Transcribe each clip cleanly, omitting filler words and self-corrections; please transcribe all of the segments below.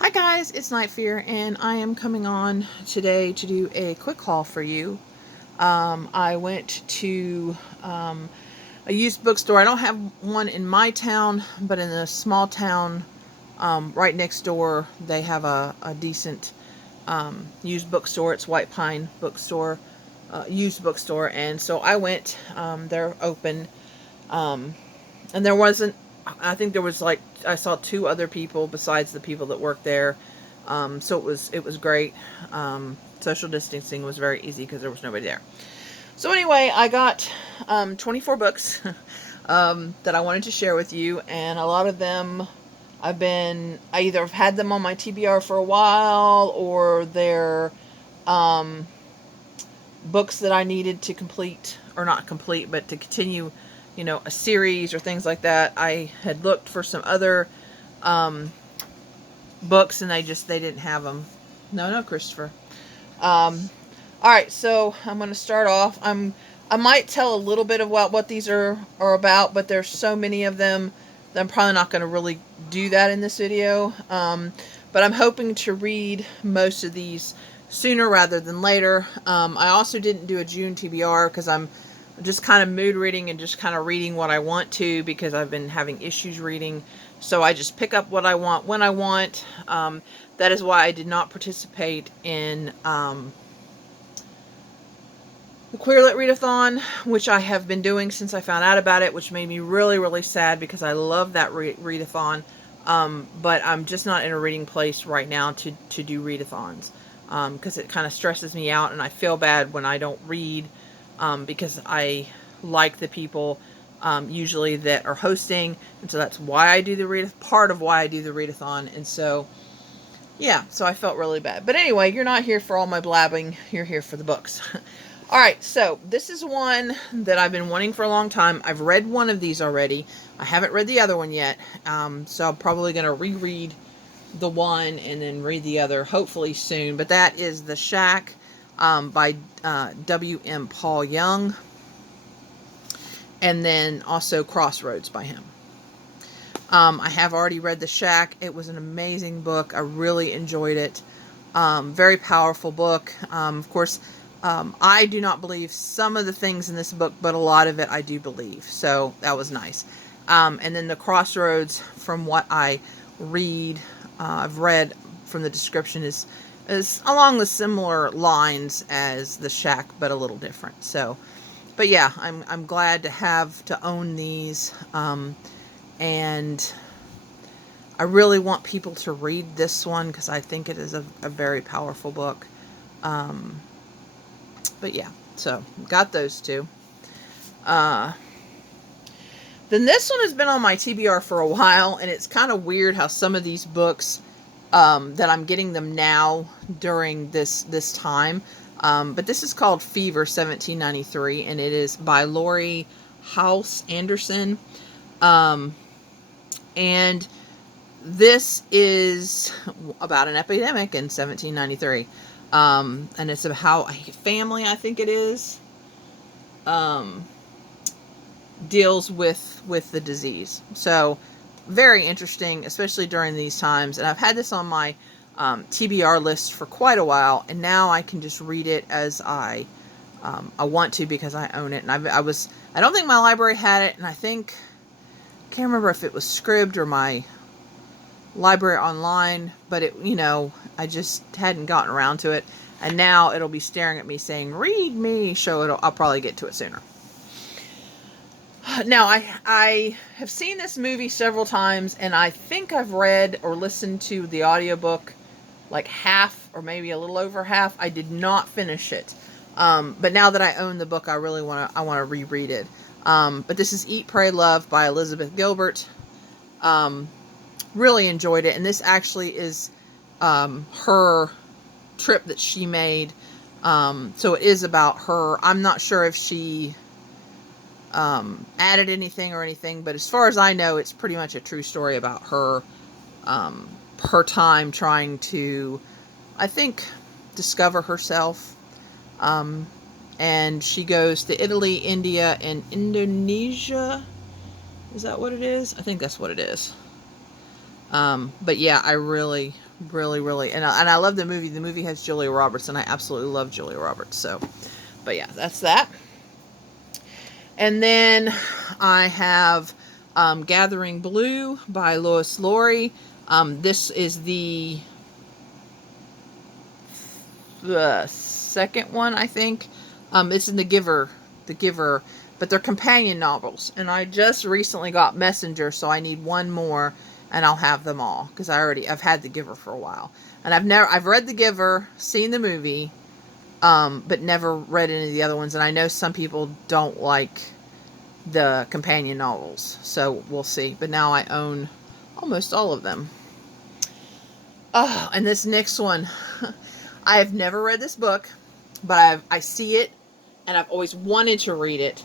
Hi guys, it's Night Fear, and I am coming on today to do a quick haul for you. I went to a used bookstore. I don't have one in my town, but in a small town right next door, they have a decent used bookstore. It's White Pine Bookstore, used bookstore, and so I went. They're open, and there wasn't. I think there was like I saw two other people besides the people that work there, so it was great. Social distancing was very easy because there was nobody there. So anyway, I got 24 books that I wanted to share with you, and a lot of them I either have had them on my TBR for a while, or they're books that I needed to complete, or not complete, but to continue, a series or things like that. I had looked for some other books, and they didn't have them. No, Christopher. All right, so I'm going to start off. I might tell a little bit about what these are about, but there's so many of them that I'm probably not going to really do that in this video. But I'm hoping to read most of these sooner rather than later. I also didn't do a June TBR because I'm just kind of mood reading and just kind of reading what I want to, because I've been having issues reading. So I just pick up what I want when I want. That is why I did not participate in the Queer Lit Readathon, which I have been doing since I found out about it, which made me really, really sad because I love that readathon. But I'm just not in a reading place right now to do readathons, because it kind of stresses me out, and I feel bad when I don't read, because I like the people usually that are hosting, and so that's why I do part of why I do the readathon. And so yeah, so I felt really bad. But anyway, you're not here for all my blabbing, you're here for the books. All right, so this is one that I've been wanting for a long time. I've read one of these already. I haven't read the other one yet, so I'm probably going to reread the one and then read the other, hopefully soon. But that is The Shack by W.M. Paul Young, and then also Crossroads by him. I have already read The Shack. It was an amazing book. I really enjoyed it. Very powerful book. Of course, I do not believe some of the things in this book, but a lot of it I do believe. So that was nice. And then the Crossroads, from what I've read from the description, is along the similar lines as The Shack, but a little different. So, but yeah, I'm glad to own these. And I really want people to read this one because I think it is a very powerful book. But yeah, so got those two. Then this one has been on my TBR for a while, and it's kind of weird how some of these books that I'm getting them now during this time. But this is called Fever 1793, and it is by Lauri House Anderson. And this is about an epidemic in 1793. And it's about how a family, I think it is, deals with the disease. So very interesting, especially during these times. And I've had this on my TBR list for quite a while, and now I can just read it as I want to, because I own it. And I don't think my library had it, and I can't remember if it was Scribd or my library online, but I just hadn't gotten around to it, and now it'll be staring at me saying read me, so I'll probably get to it sooner. Now I have seen this movie several times, and I think I've read or listened to the audiobook like half, or maybe a little over half. I did not finish it, but now that I own the book, I really want to reread it. But this is Eat, Pray, Love by Elizabeth Gilbert. Really enjoyed it, and this actually is her trip that she made. So it is about her. I'm not sure if she added anything or anything, but as far as I know, it's pretty much a true story about her time trying to, I think, discover herself. And she goes to Italy, India, and Indonesia. Is that what it is? I think that's what it is. But yeah, I really, Really, really. And I love the movie. The movie has Julia Roberts, and I absolutely love Julia Roberts. So, but yeah, that's that. And then I have Gathering Blue by Lauri. This is the second one, I think. It's in the Giver, but they're companion novels. And I just recently got Messenger, so I need one more, and I'll have them all because I've had the Giver for a while, and I've read the Giver, seen the movie, but never read any of the other ones. And I know some people don't like the companion novels, so we'll see. But now I own almost all of them. Oh, and this next one, I have never read this book, but I see it, and I've always wanted to read it,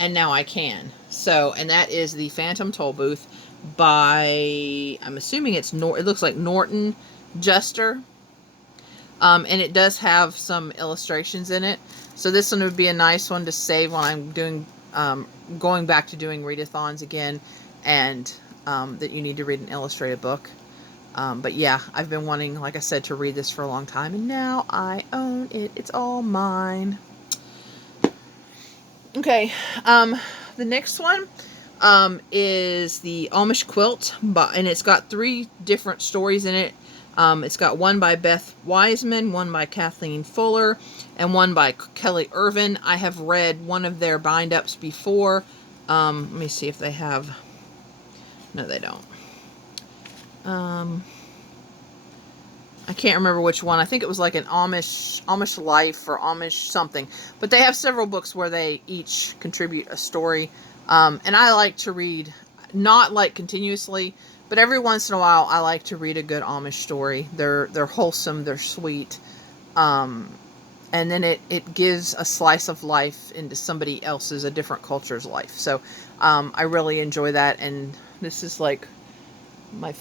and now I can. So, and that is The Phantom Tollbooth by, I'm assuming it looks like Norton Juster. And it does have some illustrations in it. So this one would be a nice one to save when I'm doing, going back to doing readathons again, and that you need to read an illustrated book. But yeah, I've been wanting, like I said, to read this for a long time, and now I own it. It's all mine. Okay, the next one is the Amish Quilt, and it's got 3 different stories in it. It's got one by Beth Wiseman, one by Kathleen Fuller, and one by Kelly Irvin. I have read one of their bind-ups before. Let me see if they have... No, they don't. I can't remember which one. I think it was like an Amish Life or Amish something. But they have several books where they each contribute a story. And I like to read, not like continuously, but every once in a while I like to read a good Amish story. They're wholesome, they're sweet. And then it gives a slice of life into somebody else's, a different culture's life. So I really enjoy that. And this is like my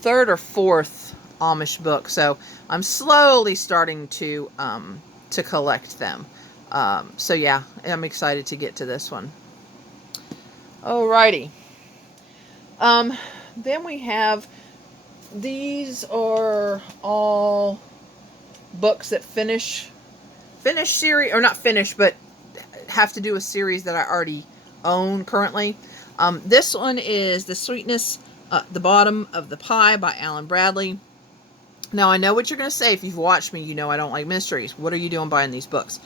3rd or 4th Amish book, so I'm slowly starting to collect them. So yeah, I'm excited to get to this one. Alrighty. Then we have, these are all books that finish series, or not finish, but have to do a series that I already own currently. This one is The Sweetness the Bottom of the Pie by Alan Bradley. Now, I know what you're going to say. If you've watched me, you know I don't like mysteries. What are you doing buying these books?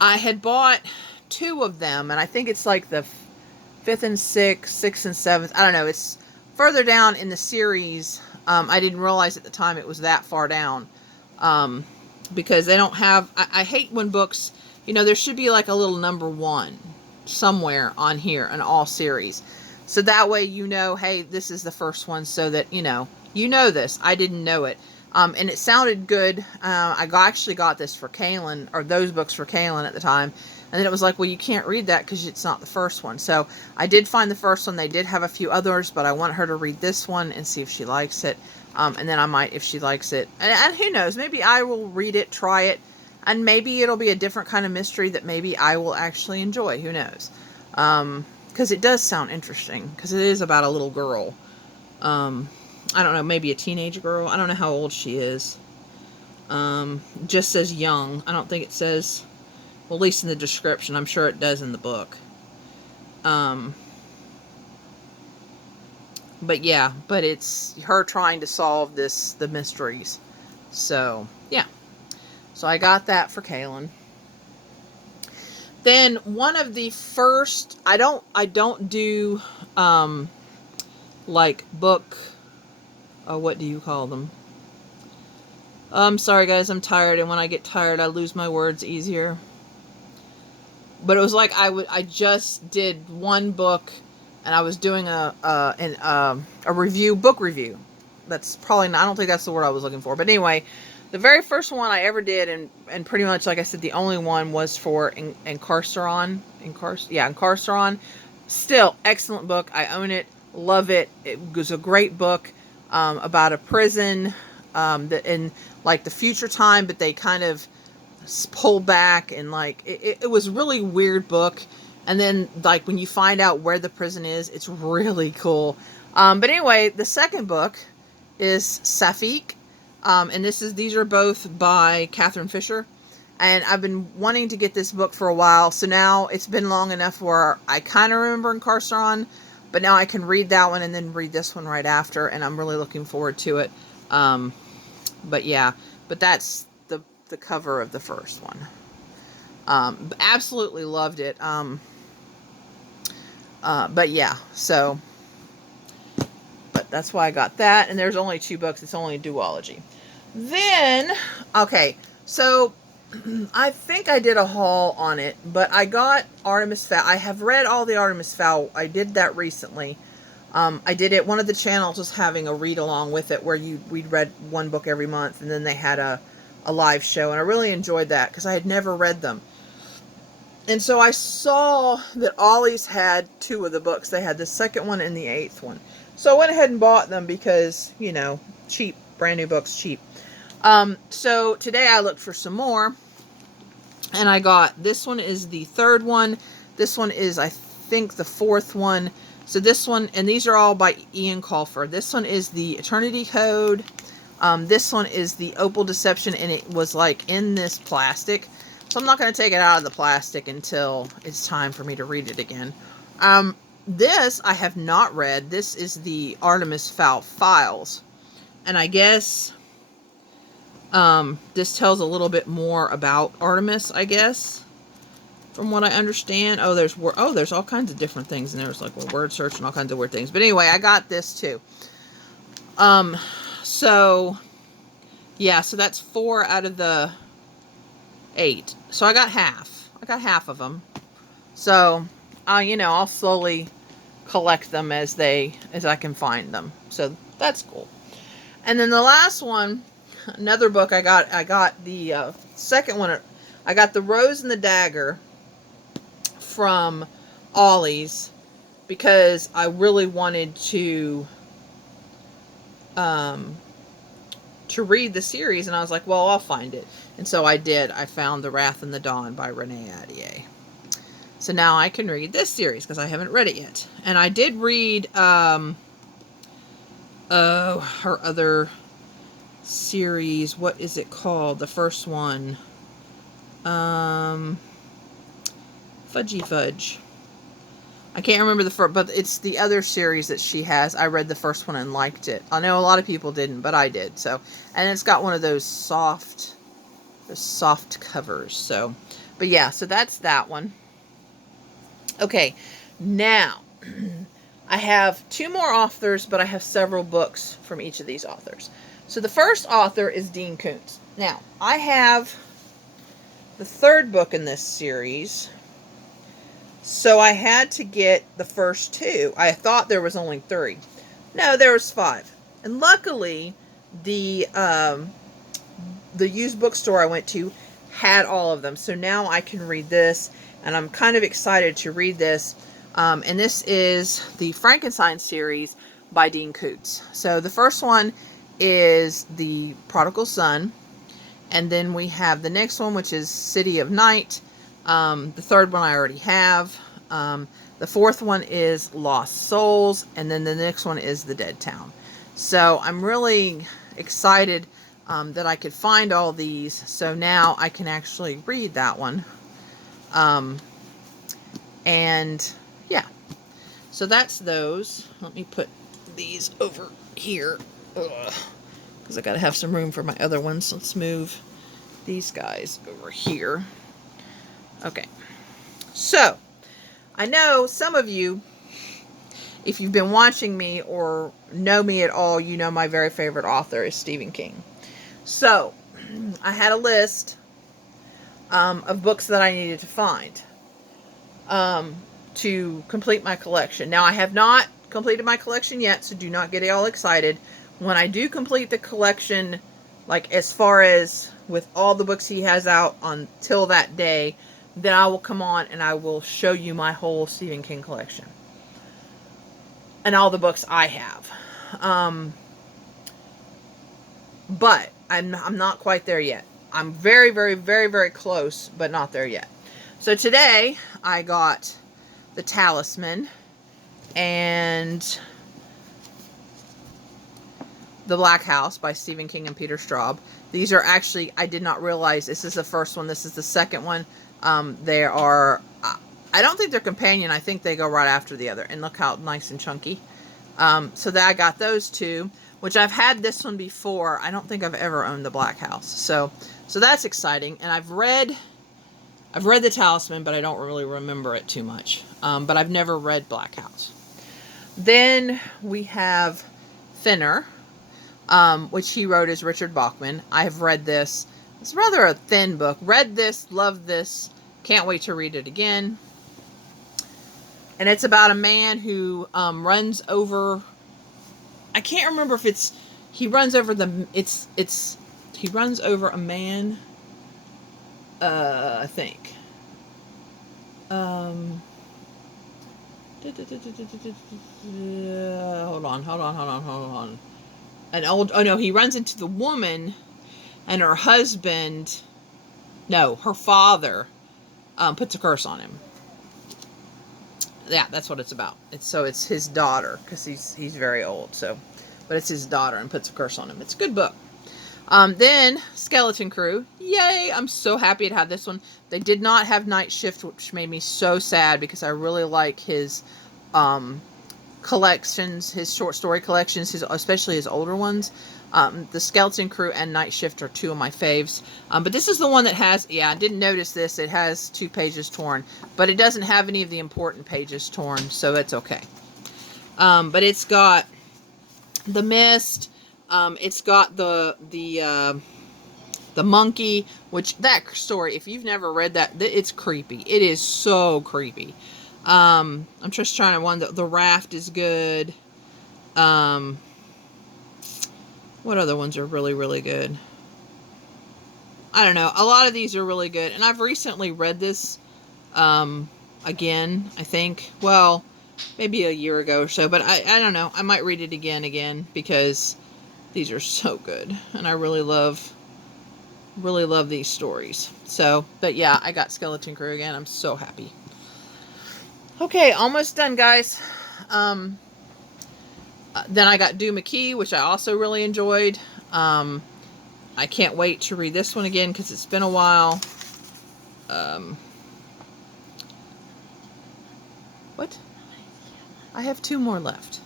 I had bought 2 of them, and I think it's like the 5th and 6th, 6th and 7th. I don't know. It's further down in the series. I didn't realize at the time it was that far down, because they don't have... I hate when books... You know, there should be like a little number 1 somewhere on here in all series. So that way you know, hey, this is the first one, so that, you know this. I didn't know it. And it sounded good. I actually got this for Kaylin, or those books for Kaylin at the time. And then it was like, well, you can't read that because it's not the first one. So I did find the first one. They did have a few others, but I want her to read this one and see if she likes it. And then I might, if she likes it. And who knows, maybe I will read it, try it. And maybe it'll be a different kind of mystery that maybe I will actually enjoy. Who knows? Because it does sound interesting. Because it is about a little girl. I don't know, maybe a teenage girl. I don't know how old she is. Just says young. I don't think it says, well, at least in the description. I'm sure it does in the book. But yeah, but it's her trying to solve the mysteries. So, yeah. So I got that for Kaylin. Then one of the first, I don't do, like book, what do you call them? I'm sorry guys, I'm tired, and when I get tired I lose my words easier. But it was like I just did one book, and I was doing a review, book review. That's probably not, I don't think that's the word I was looking for. But anyway, the very first one I ever did, and pretty much, like I said, the only one was for Incarceron. Still, excellent book. I own it, love it. It was a great book about a prison that in like the future time, but they kind of pulled back, and like it was a really weird book. And then like when you find out where the prison is, it's really cool. But anyway, the second book is Sapphic. And these are both by Catherine Fisher. And I've been wanting to get this book for a while. So now it's been long enough where I kind of remember Incarceron. But now I can read that one and then read this one right after. And I'm really looking forward to it. But yeah. But that's the cover of the first one. Absolutely loved it. But yeah. So... But that's why I got that. And there's only 2 books. It's only a duology. Then, okay, so I think I did a haul on it, but I got Artemis Fowl. I have read all the Artemis Fowl. I did that recently. I did it. One of the channels was having a read along with it where we'd read one book every month, and then they had a live show, and I really enjoyed that because I had never read them. And so I saw that Ollie's had 2 of the books. They had the 2nd one and the 8th one. So I went ahead and bought them because, you know, cheap. Brand new books, cheap. So today I looked for some more. And I got, this one is the 3rd one. This one is, I think, the 4th one. So this one, and these are all by Ian Colfer. This one is the Eternity Code. This one is the Opal Deception, and it was like in this plastic. So I'm not going to take it out of the plastic until it's time for me to read it again. This I have not read. This is the Artemis Fowl Files. And I guess this tells a little bit more about Artemis, I guess, from what I understand. Oh, there's all kinds of different things. And there's like a word search and all kinds of weird things. But anyway, I got this too. So, yeah, so that's 4 out of the 8. So I got half. I got half of them. So, you know, I'll slowly collect them as I can find them. So that's cool. And then the last one, another book I got the 2nd one. I got The Rose and the Dagger from Ollie's because I really wanted to read the series, and I was like, well, I'll find it. And so I did. I found The Wrath and the Dawn by Renee Ahdieh. So now I can read this series because I haven't read it yet. And I did read her other series. What is it called? The first one. Fudgy Fudge. I can't remember the first, but it's the other series that she has. I read the first one and liked it. I know a lot of people didn't, but I did. So, and it's got one of those soft covers. So, but yeah, so that's that one. Okay, now I have 2 more authors, but I have several books from each of these authors. So the first author is Dean Koontz. Now, I have the 3rd book in this series, so I had to get the first 2. I thought there was only 3. No, there was 5. And luckily, the used bookstore I went to had all of them. So now I can read this, and I'm kind of excited to read this. And this is the Frankenstein series by Dean Koontz. So the first one is The Prodigal Son. And then we have the next one, which is City of Night. The 3rd one I already have. The 4th one is Lost Souls. And then the next one is The Dead Town. So I'm really excited that I could find all these. So now I can actually read that one. And yeah, so that's those. Let me put these over here because I gotta have some room for my other ones. Let's move these guys over here. Okay, so I know some of you, if you've been watching me or know me at all, you know my very favorite author is Stephen King. So I had a list of books that I needed to find to complete my collection. Now, I have not completed my collection yet, so do not get all excited. When I do complete the collection, like as far as with all the books he has out until that day, then I will come on and I will show you my whole Stephen King collection. And all the books I have. But I'm not quite there yet. I'm very, very, very, very close, but not there yet. So today, I got the Talisman and The Black House by Stephen King and Peter Straub. These are actually, I did not realize this is the first one. This is the second one. They are, I don't think they're companion. I think they go right after the other. And look how nice and chunky. So that I got those two, which I've had this one before. I don't think I've ever owned The Black House. So that's exciting. And I've read the Talisman, but I don't really remember it too much. But I've never read Black House. Then we have Thinner, which he wrote as Richard Bachman. I have read this. It's rather a thin book. Read this, loved this, can't wait to read it again. And it's about a man who runs over, I can't remember if it's, he runs over he runs over a man, I think. Hold on. He runs into the woman and her husband, her father, puts a curse on him. Yeah, that's what it's about. It's his daughter, because he's very old, but it's his daughter and puts a curse on him. It's a good book. Then Skeleton Crew. Yay! I'm so happy to have this one. They did not have Night Shift, which made me so sad because I really like his collections, his short story collections, especially his older ones. The Skeleton Crew and Night Shift are two of my faves. But this is the one that has, I didn't notice this, it has 2 pages torn. But it doesn't have any of the important pages torn, so it's okay. But it's got the mist, it's got the monkey, which, that story, if you've never read that, it's creepy. It is so creepy. I'm just trying to, the raft is good. What other ones are really, really good? I don't know. A lot of these are really good. And I've recently read this again, I think. Well, maybe a year ago or so. But I don't know. I might read it again because these are so good. And I really love these stories. So, but yeah, I got Skeleton Crew again. I'm so happy. Okay, almost done, guys. Then I got Do McKee, which I also really enjoyed. I can't wait to read this one again because it's been a while. What? I have 2 more left.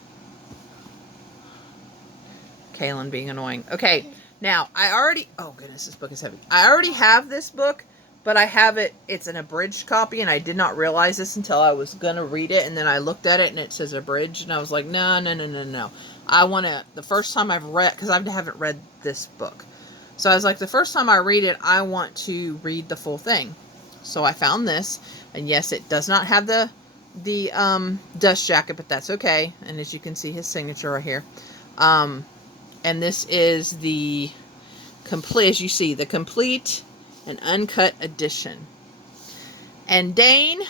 Kaylin being annoying. Okay, now oh goodness, this book is heavy. I already have this book, but I have it's an abridged copy, and I did not realize this until I was going to read it, and then I looked at it, and it says abridged, and I was like, no. I want to, the first time I've read, because I haven't read this book, so I was like, the first time I read it, I want to read the full thing. So I found this, and yes, it does not have the dust jacket, but that's okay, and as you can see, his signature right here. And this is the complete, as you see, the complete and uncut edition. And Dane,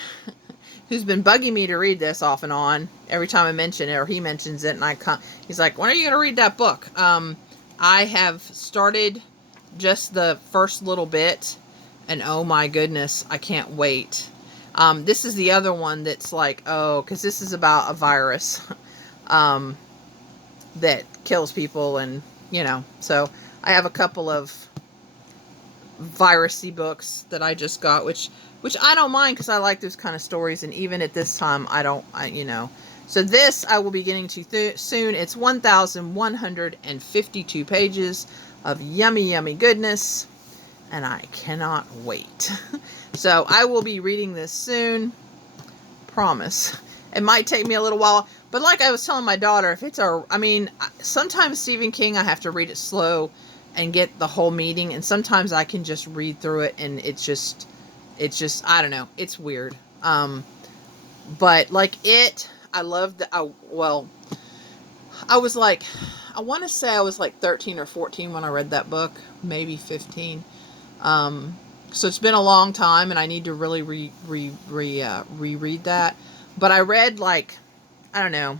who's been bugging me to read this off and on, every time I mention it, or he mentions it, and he's like, when are you going to read that book? I have started just the first little bit, and oh my goodness, I can't wait. This is the other one that's like, because this is about a virus that kills people, and, so I have a couple of virusy books that I just got, which I don't mind because I like those kind of stories, and even at this time, so this I will be getting to soon. It's 1,152 pages of yummy goodness, and I cannot wait. So I will be reading this soon. Promise. It might take me a little while, but like I was telling my daughter, sometimes Stephen King, I have to read it slow and get the whole meaning, and sometimes I can just read through it, and it's just, I don't know, it's weird. But like I loved, I was like, I want to say I was like 13 or 14 when I read that book, maybe 15. So it's been a long time, and I need to really reread that. But I read, like, I don't know,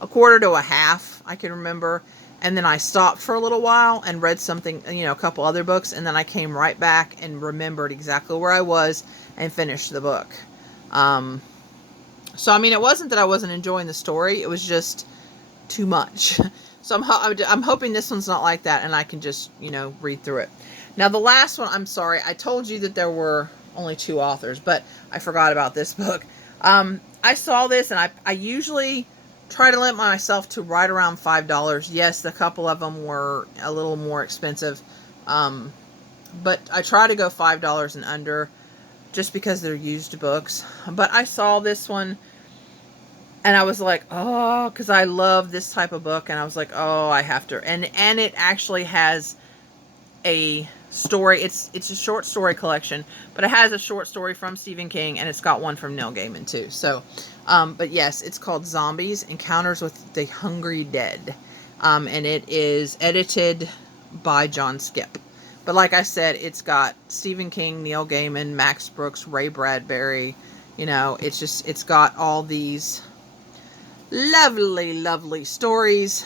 a quarter to a half, I can remember. And then I stopped for a little while and read something, a couple other books. And then I came right back and remembered exactly where I was and finished the book. So, it wasn't that I wasn't enjoying the story. It was just, too much. So I'm hoping this one's not like that, and I can just, you know, read through it. Now, the last one, I'm sorry, I told you that there were only 2 authors, but I forgot about this book. I saw this, and I usually try to limit myself to right around $5. Yes, a couple of them were a little more expensive, but I try to go $5 and under, just because they're used books. But I saw this one, and I was like, oh, because I love this type of book, and I was like, oh, I have to. And it actually has a story. It's a short story collection, but it has a short story from Stephen King, and it's got one from Neil Gaiman too. So, but yes, it's called Zombies: Encounters with the Hungry Dead, and it is edited by John Skip. But like I said, it's got Stephen King, Neil Gaiman, Max Brooks, Ray Bradbury. You know, it's got all these lovely, lovely stories.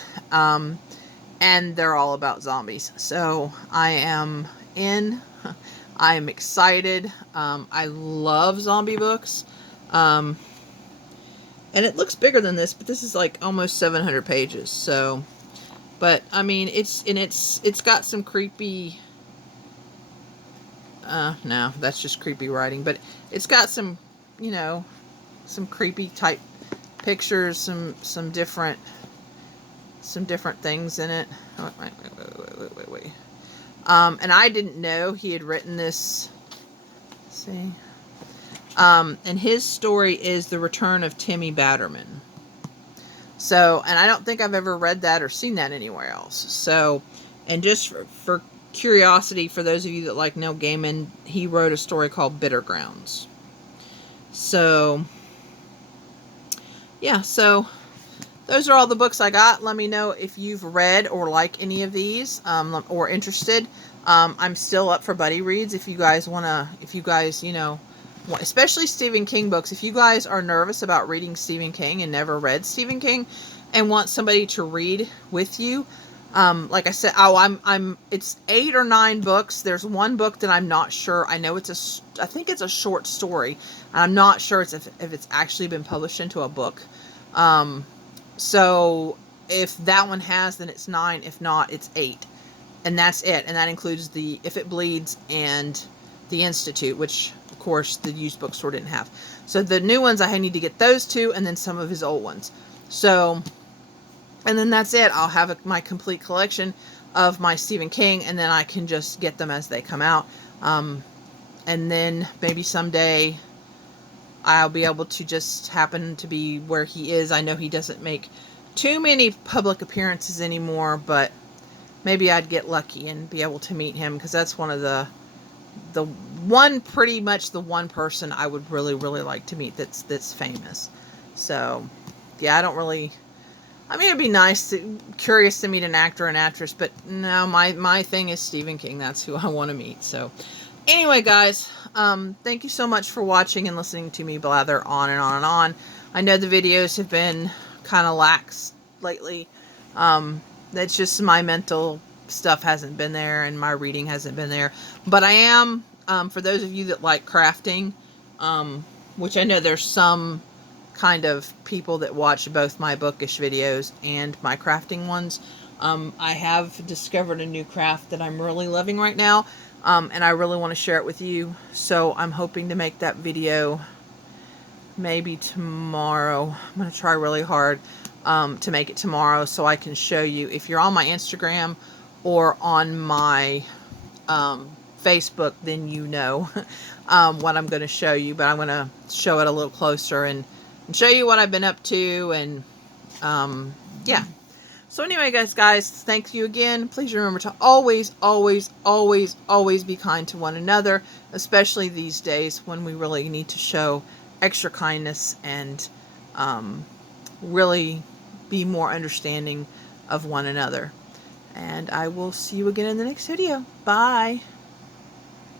And they're all about zombies. So I am in. I am excited. I love zombie books. And it looks bigger than this, but this is like almost 700 pages. So, but I mean, it's got some creepy. No, that's just creepy writing. But it's got some, you know, some creepy type pictures, some different things in it. Oh, wait. And I didn't know he had written this. Let's see. And his story is The Return of Timmy Bannerman. So, and I don't think I've ever read that or seen that anywhere else. So, and just for curiosity, for those of you that like Neil Gaiman, he wrote a story called Bitter Grounds. So, yeah, so those are all the books I got. Let me know if you've read or like any of these, or interested. I'm still up for buddy reads if you guys you know, especially Stephen King books. If you guys are nervous about reading Stephen King and never read Stephen King and want somebody to read with you, like I said, it's 8 or 9 books. There's one book that I'm not sure. I know I think it's a short story. I'm not sure if it's actually been published into a book. So if that one has, then it's 9. If not, it's 8. And that's it. And that includes the If It Bleeds and the Institute, which of course the used bookstore didn't have. So the new ones, I need to get those 2, and then some of his old ones. So, and then that's it. I'll have my complete collection of my Stephen King, and then I can just get them as they come out. And then maybe someday I'll be able to just happen to be where he is. I know he doesn't make too many public appearances anymore, but maybe I'd get lucky and be able to meet him, because that's one of pretty much the one person I would really, really like to meet that's famous. So, yeah, I mean, it'd be curious to meet an actor or an actress, but no, my thing is Stephen King. That's who I want to meet. So, anyway, guys, thank you so much for watching and listening to me blather on and on and on. I know the videos have been kind of lax lately. That's just my mental stuff hasn't been there, and my reading hasn't been there. But I am, for those of you that like crafting, which I know there's some kind of people that watch both my bookish videos and my crafting ones. I have discovered a new craft that I'm really loving right now, and I really want to share it with you. So I'm hoping to make that video maybe tomorrow. I'm going to try really hard to make it tomorrow, so I can show you, if you're on my Instagram or on my Facebook, then you know what I'm going to show you. But I'm going to show it a little closer and show you what I've been up to, and yeah. So anyway, guys, thank you again. Please remember to always, always, always, always be kind to one another, especially these days when we really need to show extra kindness and really be more understanding of one another. And I will see you again in the next video. Bye.